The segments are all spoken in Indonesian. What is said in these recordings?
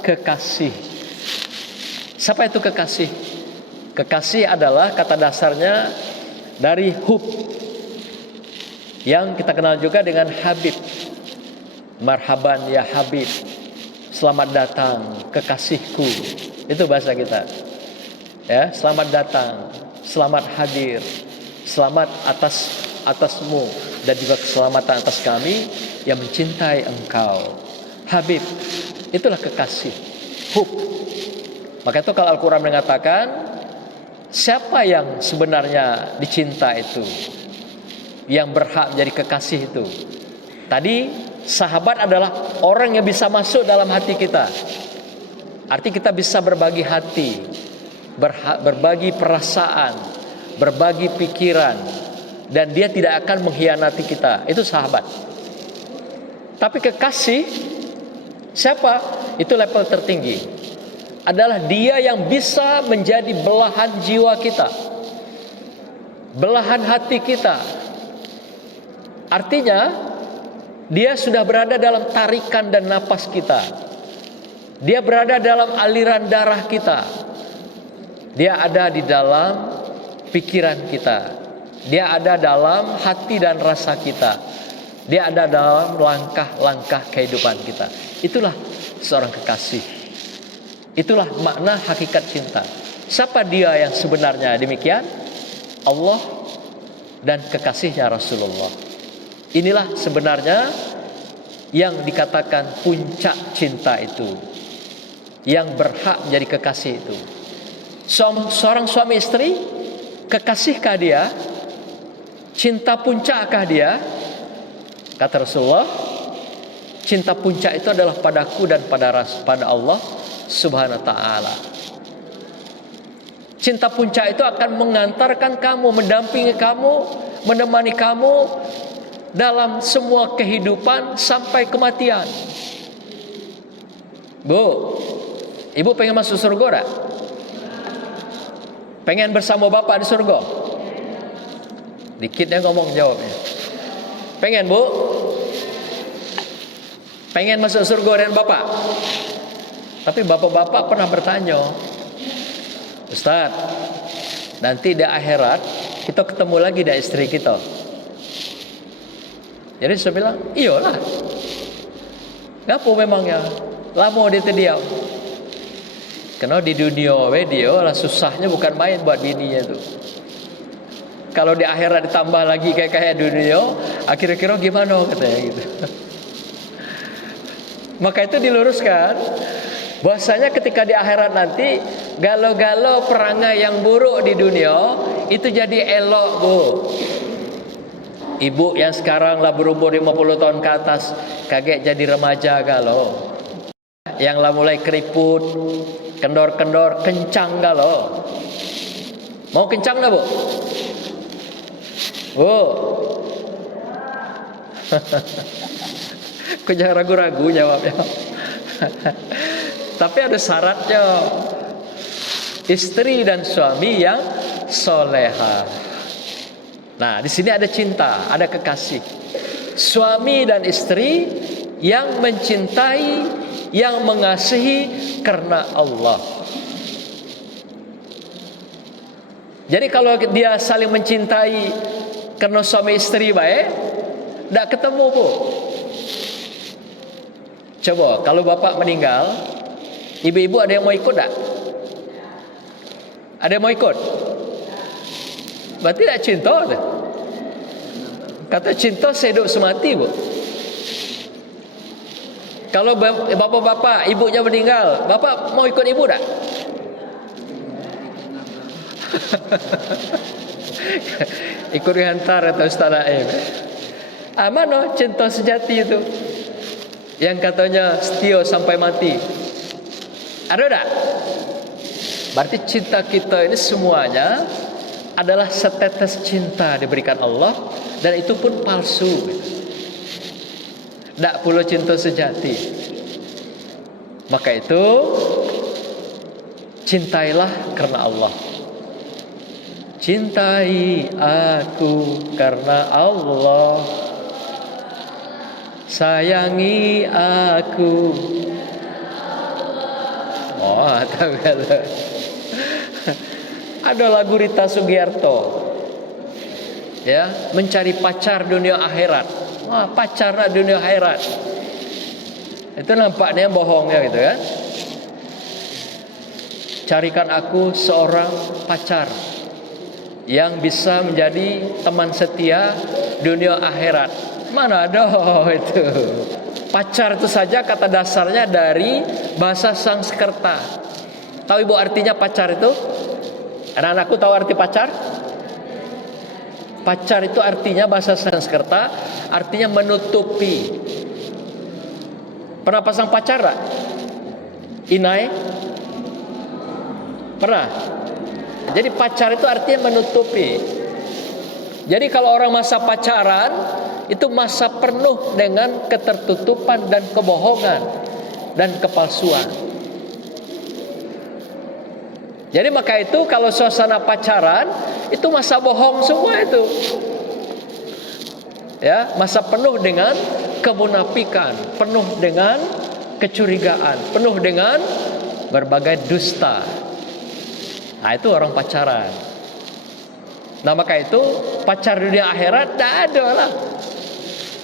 kekasih. Siapa itu kekasih? Kekasih adalah kata dasarnya dari hub, yang kita kenal juga dengan Habib. Marhaban ya Habib, selamat datang kekasihku. Itu bahasa kita. Ya, selamat datang, selamat hadir, selamat atasmu, dan juga keselamatan atas kami yang mencintai engkau. Habib, itulah kekasih. Hub. Maka itu kalau Al-Quran mengatakan, siapa yang sebenarnya dicinta itu, yang berhak menjadi kekasih itu? Tadi sahabat adalah orang yang bisa masuk dalam hati kita. Arti kita bisa berbagi hati, berbagi perasaan, berbagi pikiran, dan dia tidak akan mengkhianati kita. Itu sahabat. Tapi kekasih, siapa? Itu level tertinggi. Adalah dia yang bisa menjadi belahan jiwa kita, belahan hati kita. Artinya dia sudah berada dalam tarikan dan napas kita. Dia berada dalam aliran darah kita. Dia ada di dalam pikiran kita. Dia ada dalam hati dan rasa kita. Dia ada dalam langkah-langkah kehidupan kita. Itulah seorang kekasih. Itulah makna hakikat cinta. Siapa dia yang sebenarnya demikian? Allah dan kekasihnya Rasulullah. Inilah sebenarnya yang dikatakan puncak cinta itu, yang berhak menjadi kekasih itu. Seorang suami istri, kekasihkah dia? Cinta puncakkah dia? Kata Rasulullah, cinta puncak itu adalah padaku dan pada Allah Subhanahu wa ta'ala. Cinta puncak itu akan mengantarkan kamu, mendampingi kamu, menemani kamu dalam semua kehidupan sampai kematian. Bu, ibu pengen masuk surga tak? Pengen bersama bapak di surga? Dikitnya ngomong jawabnya. Pengen bu? Pengen masuk surga dengan bapak? Tapi bapak-bapak pernah bertanya, Ustaz, nanti di akhirat kita ketemu lagi dengan istri kita. Jadi saya bilang, iyalah. Ngapo memangnya? Lama dia terdiam. Karena di dunia dia lah susahnya bukan main buat bininya itu. Kalau di akhirat ditambah lagi kayak dunia, akhir-akhir gimana katanya gitu. Maka itu diluruskan, bahwasanya ketika di akhirat nanti galau-galau perangai yang buruk di dunia itu jadi elok, Bu. Ibu yang sekarang lah berumur 50 tahun ke atas kaget jadi remaja galau. Yang lah mulai keriput, kendor-kendor, kencang galau. Mau kencang dah, Bu? Bu. Kau jangan ragu-ragu jawabnya. Tapi ada syaratnya. Istri dan suami yang soleha. Nah, di sini ada cinta, ada kekasih. Suami dan istri yang mencintai, yang mengasihi karena Allah. Jadi kalau dia saling mencintai karena suami istri baik, tidak ketemu, Bu. Coba kalau bapak meninggal, ibu-ibu ada yang mau ikut tak? Ada yang mau ikut? Berarti tak cinta tak? Kata cinta sehidup semati, Bu. Kalau bapak-bapak ibunya meninggal, bapak mau ikut ibu tak? Ikut dihantar atau Ustaz Naim. Mana cinta sejati itu? Yang katanya setia sampai mati. Ada tak? Berarti cinta kita ini semuanya adalah setetes cinta diberikan Allah, dan itu pun palsu. Tak perlu cinta sejati. Maka itu cintailah karena Allah. Cintai aku karena Allah, sayangi aku Ada lagu Rita Sugiarto, ya, mencari pacar dunia akhirat. Wah, pacar dunia akhirat. Itu nampaknya bohongnya gitu kan. Carikan aku seorang pacar yang bisa menjadi teman setia dunia akhirat. Mana ada itu. Pacar itu saja kata dasarnya dari bahasa Sanskerta. Tahu ibu artinya pacar itu? Anak-anakku tahu arti pacar? Pacar itu artinya bahasa Sanskerta, artinya menutupi. Pernah pasang pacar tak? Inai? Pernah? Jadi pacar itu artinya menutupi. Jadi kalau orang masa pacaran, itu masa penuh dengan ketertutupan dan kebohongan dan kepalsuan. Jadi maka itu kalau suasana pacaran, itu masa bohong semua itu. Ya, masa penuh dengan kemunafikan, penuh dengan kecurigaan, penuh dengan berbagai dusta. Nah, itu orang pacaran. Nah, maka itu pacar dunia akhirat tidak ada lah.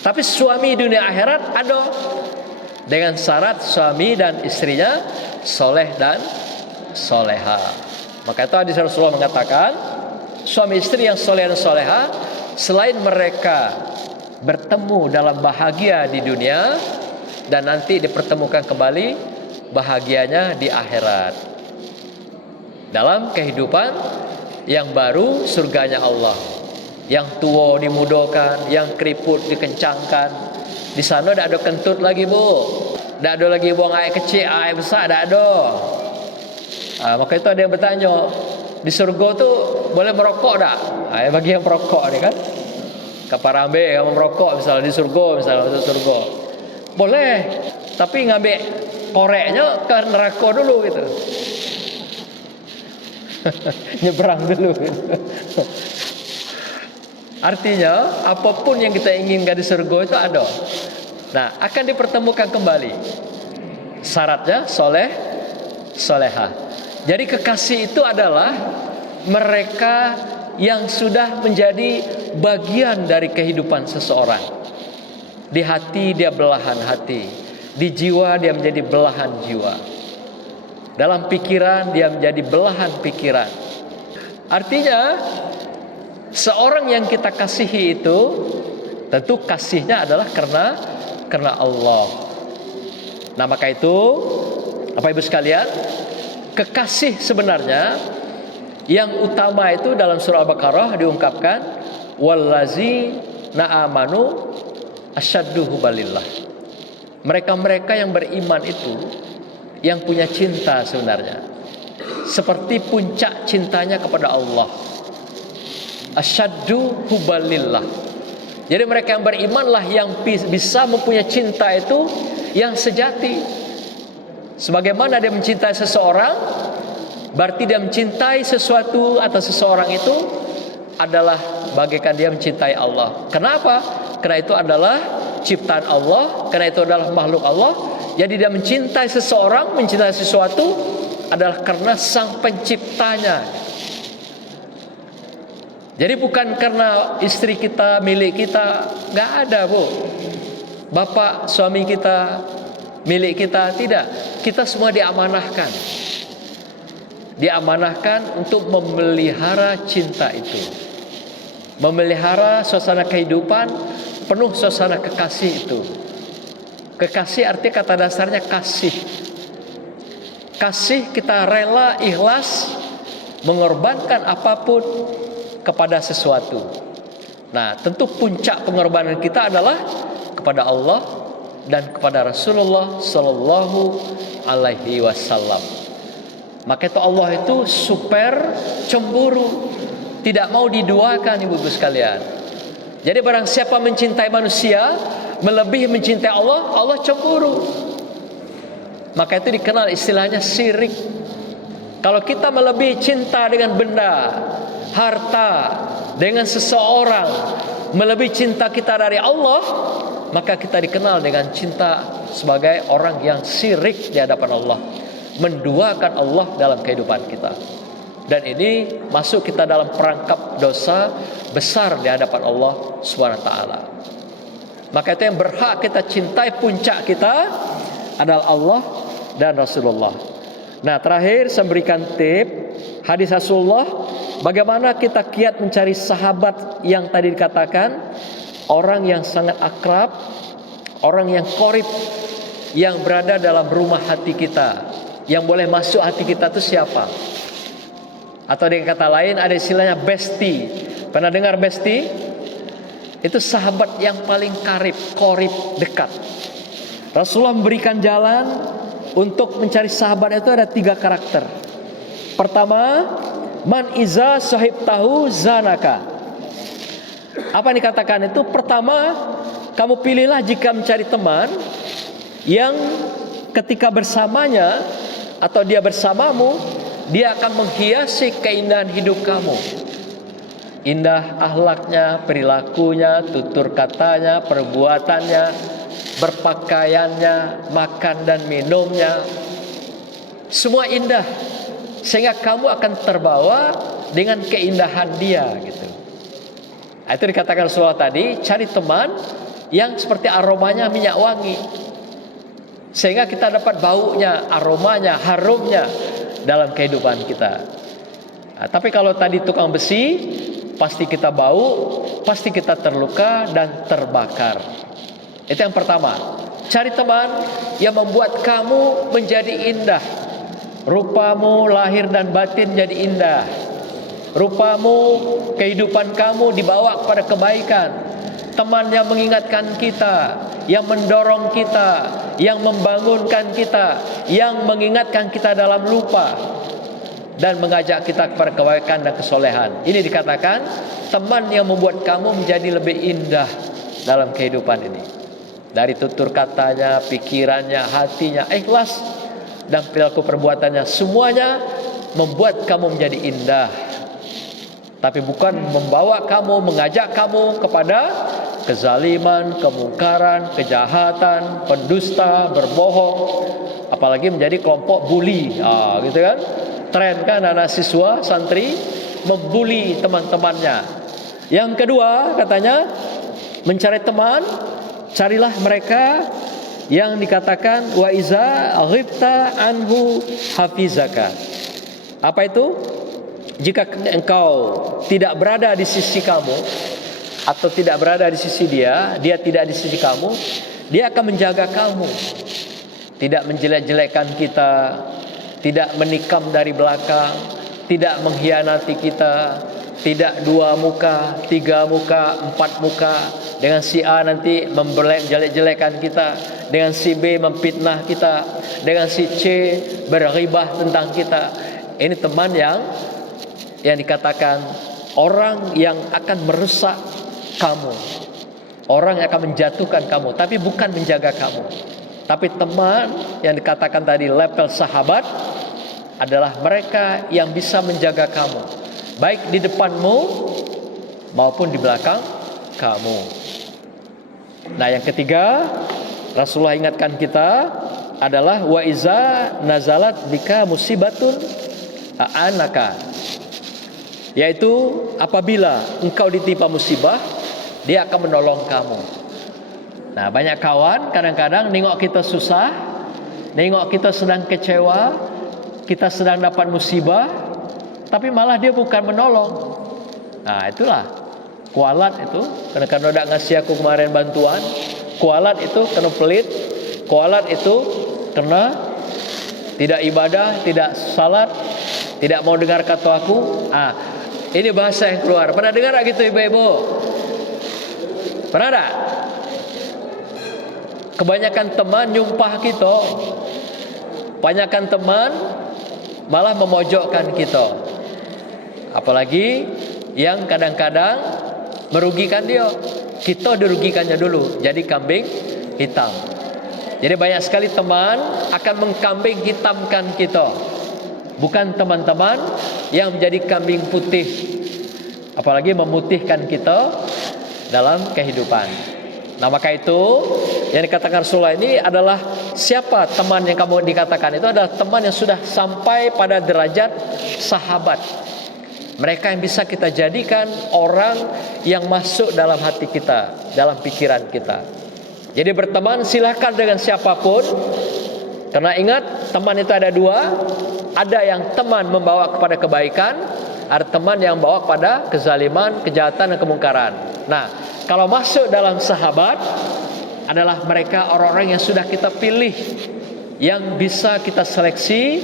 Tapi suami dunia akhirat ada, dengan syarat suami dan istrinya soleh dan soleha. Maka itu hadis Rasulullah mengatakan, suami istri yang soleh dan soleha, selain mereka bertemu dalam bahagia di dunia, dan nanti dipertemukan kembali bahagianya di akhirat, dalam kehidupan yang baru, surganya Allah. Yang tua dimudakan, yang keriput dikencangkan. Di sana tidak ada kentut lagi, bu. Tidak ada lagi buang air kecil, air besar, tidak ada. Maka itu ada yang bertanya, di surga tu boleh merokok tak? Bagi yang merokok ni kan, kaparambe kamu merokok misalnya di surga, misalnya di surga boleh, tapi ngambil koreknya ke neraka dulu gitu. Nyebrang dulu gitu. Artinya apapun yang kita inginkan di surga itu ada. Nah, akan dipertemukan kembali. Syaratnya soleh, soleha. Jadi kekasih itu adalah mereka yang sudah menjadi bagian dari kehidupan seseorang. Di hati dia belahan hati, di jiwa dia menjadi belahan jiwa, dalam pikiran dia menjadi belahan pikiran. Artinya seorang yang kita kasihi itu tentu kasihnya adalah karena Allah. Nah, maka itu Bapak Ibu sekalian, kekasih sebenarnya yang utama itu dalam surah Al-Baqarah diungkapkan, wallazina amanu asyaddu hubbalillah. Mereka-mereka yang beriman itu yang punya cinta sebenarnya, seperti puncak cintanya kepada Allah. Asyaddu hubbalillah. Jadi mereka yang berimanlah yang bisa mempunyai cinta itu yang sejati. Sebagaimana dia mencintai seseorang, berarti dia mencintai sesuatu atau seseorang itu adalah bagaikan dia mencintai Allah. Kenapa? Karena itu adalah ciptaan Allah, karena itu adalah makhluk Allah. Jadi dia mencintai seseorang, mencintai sesuatu adalah karena sang penciptanya. Jadi bukan karena istri kita, milik kita, nggak ada, bu. Bapak, suami kita, milik kita, tidak. Kita semua diamanahkan. Diamanahkan untuk memelihara cinta itu, memelihara suasana kehidupan penuh suasana kekasih itu. Kekasih artinya kata dasarnya kasih. Kasih kita rela, ikhlas, mengorbankan apapun kepada sesuatu. Nah, tentu puncak pengorbanan kita adalah kepada Allah dan kepada Rasulullah Sallallahu Alaihi Wasallam. Maka itu Allah itu super cemburu, tidak mau diduakan, ibu-ibu sekalian. Jadi barang siapa mencintai manusia melebihi mencintai Allah, Allah cemburu. Maka itu dikenal istilahnya syirik. Kalau kita melebihi cinta dengan benda, harta, dengan seseorang, melebihi cinta kita dari Allah, maka kita dikenal dengan cinta sebagai orang yang syirik di hadapan Allah. menduakan Allah dalam kehidupan kita. Dan ini masuk kita dalam perangkap dosa besar di hadapan Allah Subhanahu wa taala. Maka itu yang berhak kita cintai, puncak kita adalah Allah dan Rasulullah. Nah, terakhir saya berikan tip hadis Rasulullah, bagaimana kita kiat mencari sahabat yang tadi dikatakan, orang yang sangat akrab, orang yang qorib, yang berada dalam rumah hati kita, yang boleh masuk hati kita itu siapa? Atau dengan kata lain ada istilahnya bestie. Pernah dengar bestie? Itu sahabat yang paling karib, qorib, dekat. Rasulullah memberikan jalan untuk mencari sahabat itu ada 3 karakter. Pertama, man iza sahib tahu zanaka. Apa yang dikatakan itu? Pertama, kamu pilihlah jika mencari teman yang ketika bersamanya atau dia bersamamu, dia akan menghiasi keindahan hidup kamu. Indah akhlaknya, perilakunya, tutur katanya, perbuatannya, berpakaiannya, makan dan minumnya, semua indah, sehingga kamu akan terbawa dengan keindahan dia gitu. Itu dikatakan Rasulullah tadi, cari teman yang seperti aromanya minyak wangi, sehingga kita dapat baunya, aromanya, harumnya dalam kehidupan kita. Nah, tapi kalau tadi tukang besi, pasti kita bau, pasti kita terluka dan terbakar. Itu yang pertama. Cari teman yang membuat kamu menjadi indah. Rupamu lahir dan batin jadi indah. Rupamu, kehidupan kamu dibawa kepada kebaikan. Teman yang mengingatkan kita, yang mendorong kita, yang membangunkan kita, yang mengingatkan kita dalam lupa, dan mengajak kita kepada kebaikan dan kesolehan. Ini dikatakan teman yang membuat kamu menjadi lebih indah dalam kehidupan ini. Dari tutur katanya, pikirannya, hatinya, ikhlas, dan perilaku perbuatannya, semuanya membuat kamu menjadi indah. Tapi bukan membawa kamu, mengajak kamu kepada kezaliman, kemungkaran, kejahatan, pendusta, berbohong, apalagi menjadi kelompok bully. Gitu kan? Tren kan anak siswa, santri membuli teman-temannya. Yang kedua katanya, mencari teman, carilah mereka yang dikatakan wa iza ghibta anhu hafizaka. Apa itu? Jika engkau tidak berada di sisi kamu atau tidak berada di sisi dia, dia tidak di sisi kamu, dia akan menjaga kamu. Tidak menjelek-jelekan kita, tidak menikam dari belakang, tidak mengkhianati kita, tidak 2 muka, 3 muka, 4 muka. Dengan si A nanti menjelek-jelekan kita, dengan si B memfitnah kita, dengan si C berghibah tentang kita. Ini teman yang dikatakan orang yang akan merusak kamu, orang yang akan menjatuhkan kamu, tapi bukan menjaga kamu. Tapi teman yang dikatakan tadi level sahabat adalah mereka yang bisa menjaga kamu, baik di depanmu maupun di belakang kamu. Nah, yang ketiga Rasulullah ingatkan kita adalah wa iza nazalat bika musibatun anaka, yaitu apabila engkau ditimpa musibah, dia akan menolong kamu. Nah, banyak kawan kadang-kadang nengok kita susah, nengok kita sedang kecewa, kita sedang dapat musibah, tapi malah dia bukan menolong. Nah, itulah kualat itu. Karena udah ngasih aku kemarin bantuan, kualat itu kena pelit, kualat itu kena tidak ibadah, tidak salat, tidak mau dengar kata aku. Ini bahasa yang keluar. Pernah dengar gak gitu ibu-ibu? Pernah tak? Kebanyakan teman nyumpah kita, kebanyakan teman malah memojokkan kita. Apalagi yang kadang-kadang merugikan dia, kita dirugikannya dulu, jadi kambing hitam. Jadi banyak sekali teman akan mengkambing hitamkan kita, bukan teman-teman yang menjadi kambing putih, apalagi memutihkan kita dalam kehidupan. Nah, maka itu yang dikatakan Rasulullah ini adalah siapa teman yang kamu dikatakan itu adalah teman yang sudah sampai pada derajat sahabat. Mereka yang bisa kita jadikan orang yang masuk dalam hati kita, dalam pikiran kita. Jadi berteman silakan dengan siapapun. Karena ingat, teman itu ada dua. Ada yang teman membawa kepada kebaikan, ada teman yang membawa kepada kezaliman, kejahatan, dan kemungkaran. Nah, kalau masuk dalam sahabat adalah mereka orang-orang yang sudah kita pilih, yang bisa kita seleksi,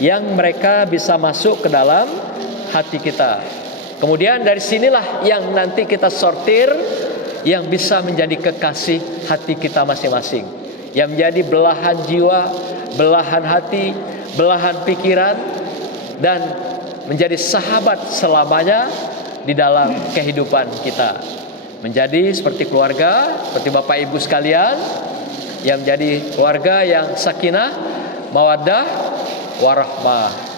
yang mereka bisa masuk ke dalam hati kita. Kemudian dari sinilah yang nanti kita sortir, yang bisa menjadi kekasih hati kita masing-masing, yang menjadi belahan jiwa, belahan hati, belahan pikiran, dan menjadi sahabat selamanya di dalam kehidupan kita. Menjadi seperti keluarga, seperti Bapak Ibu sekalian, yang menjadi keluarga yang sakinah, mawaddah, warahmah.